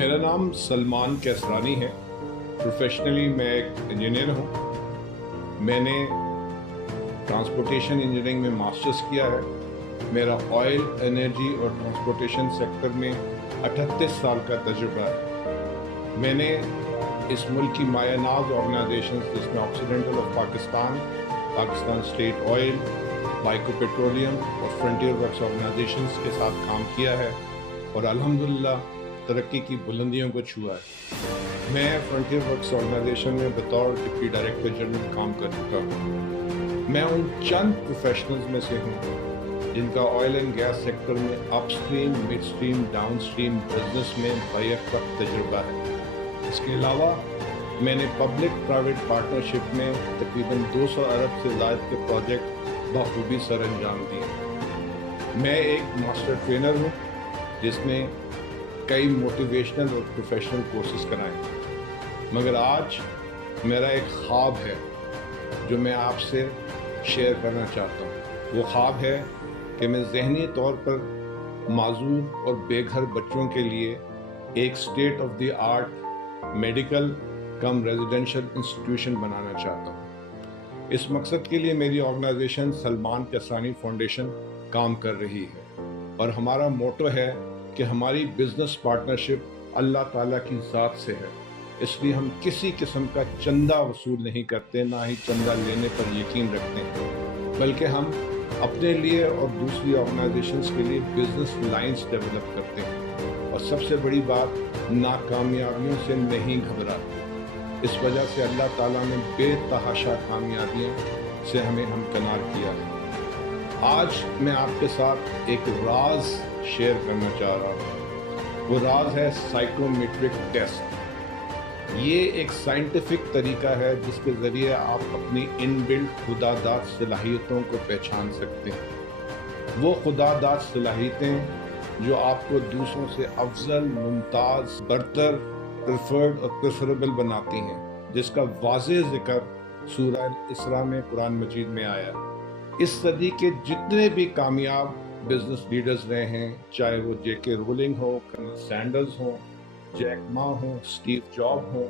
میرا نام سلمان کیسرانی ہے۔ پروفیشنلی میں ایک انجینئر ہوں۔ میں نے ٹرانسپورٹیشن انجینئرنگ میں ماسٹرز کیا ہے۔ میرا آئل، انرجی اور ٹرانسپورٹیشن سیکٹر میں 38 سال کا تجربہ ہے۔ میں نے اس ملک کی مایہ ناز آرگنائزیشنز جس میں Occidental of Pakistan, Pakistan state oil, Byco petroleum اور فرنٹیئر ورکس آرگنائزیشنز کے ساتھ کام کیا ہے اور الحمدللہ ترقی کی بلندیوں کو چھوا ہے۔ میں فرنٹیئر ورکس آرگنائزیشن میں بطور ڈپٹی ڈائریکٹر جنرل کام کر چکا ہوں۔ میں ان چند پروفیشنلز میں سے ہوں جن کا آئل اینڈ گیس سیکٹر میں upstream, midstream, downstream business میں بیک وقت تجربہ ہے۔ اس کے علاوہ میں نے پبلک پرائیویٹ پارٹنرشپ میں تقریباً 200 ارب سے زائد کے پروجیکٹ بخوبی سر انجام دیے۔ میں ایک ماسٹر ٹرینر ہوں جس نے کئی موٹیویشنل اور پروفیشنل کورسز کرائے، مگر آج میرا ایک خواب ہے جو میں آپ سے شیئر کرنا چاہتا ہوں۔ وہ خواب ہے کہ میں ذہنی طور پر معذور اور بے گھر بچوں کے لیے ایک state of the art medical cum residential institution بنانا چاہتا ہوں۔ اس مقصد کے لیے میری آرگنائزیشن سلمان کیسرانی فاؤنڈیشن کام کر رہی ہے اور ہمارا موٹو ہے کہ ہماری بزنس پارٹنرشپ اللہ تعالیٰ کی ذات سے ہے، اس لیے ہم کسی قسم کا چندہ وصول نہیں کرتے، نہ ہی چندہ لینے پر یقین رکھتے ہیں، بلکہ ہم اپنے لیے اور دوسری آرگنائزیشنز کے لیے بزنس لائنز ڈیولپ کرتے ہیں اور سب سے بڑی بات، ناکامیابیوں سے نہیں گھبراتے۔ اس وجہ سے اللہ تعالیٰ نے بے تحاشا کامیابیوں سے ہمیں ہمکنار کیا ہے۔ آج میں آپ کے ساتھ ایک راز شیئر کرنا چاہ رہا ہوں۔ وہ راز ہے سائیکومیٹرک ٹیسٹ۔ یہ ایک سائنٹیفک طریقہ ہے جس کے ذریعے آپ اپنی ان بلٹ خدا داد صلاحیتوں کو پہچان سکتے ہیں۔ وہ خدا داد صلاحیتیں جو آپ کو دوسروں سے افضل، ممتاز، برتر، پریفرڈ اور پریفریبل بناتی ہیں، جس کا واضح ذکر سورہ اسراء میں قرآن مجید میں آیا۔ اس صدی کے جتنے بھی کامیاب بزنس لیڈرز رہے ہیں، چاہے وہ جے کے رولنگ ہو، کرنل سینڈرز ہوں، جیک ما ہوں، اسٹیو جاب ہوں،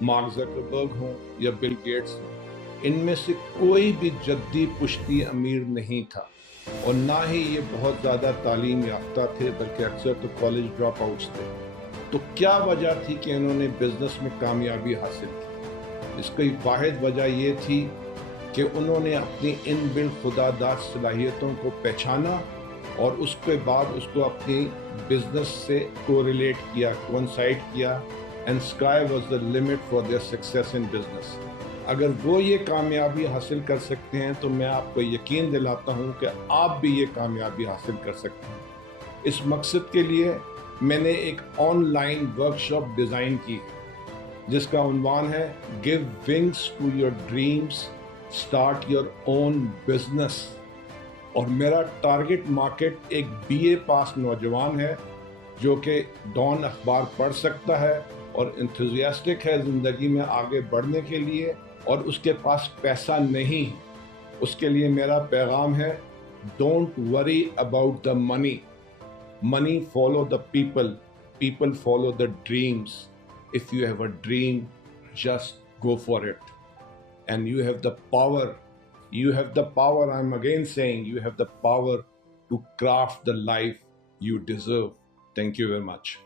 مارک زکربرگ ہوں یا بل گیٹس ہوں، ان میں سے کوئی بھی جدی پشتی امیر نہیں تھا اور نہ ہی یہ بہت زیادہ تعلیم یافتہ تھے، بلکہ اکثر تو کالج ڈراپ آؤٹس تھے۔ تو کیا وجہ تھی کہ انہوں نے بزنس میں کامیابی حاصل کی؟ اس کی واحد وجہ یہ تھی کہ انہوں نے اپنی ان بلٹ خدا داد صلاحیتوں کو پہچانا اور اس کے بعد اس کو اپنی بزنس سے کوریلیٹ کیا، کوانسائڈ کیا، and sky was the limit for their success in business. اگر وہ یہ کامیابی حاصل کر سکتے ہیں تو میں آپ کو یقین دلاتا ہوں کہ آپ بھی یہ کامیابی حاصل کر سکتے ہیں۔ اس مقصد کے لیے میں نے ایک آن لائن ورکشاپ ڈیزائن کی ہے جس کا عنوان ہے give wings to your dreams, start your own business. اور میرا ٹارگٹ مارکیٹ ایک بی اے پاس نوجوان ہے جو کہ ڈان اخبار پڑھ سکتا ہے اور انتھوزیاسٹک ہے زندگی میں آگے بڑھنے کے لیے، اور اس کے پاس پیسہ نہیں۔ اس کے لیے میرا پیغام ہے، don't worry about the money, money follow the people, people follow the dreams. If you have a dream, just go for it and you have the power, I'm again saying, you have the power to craft the life you deserve. Thank you very much.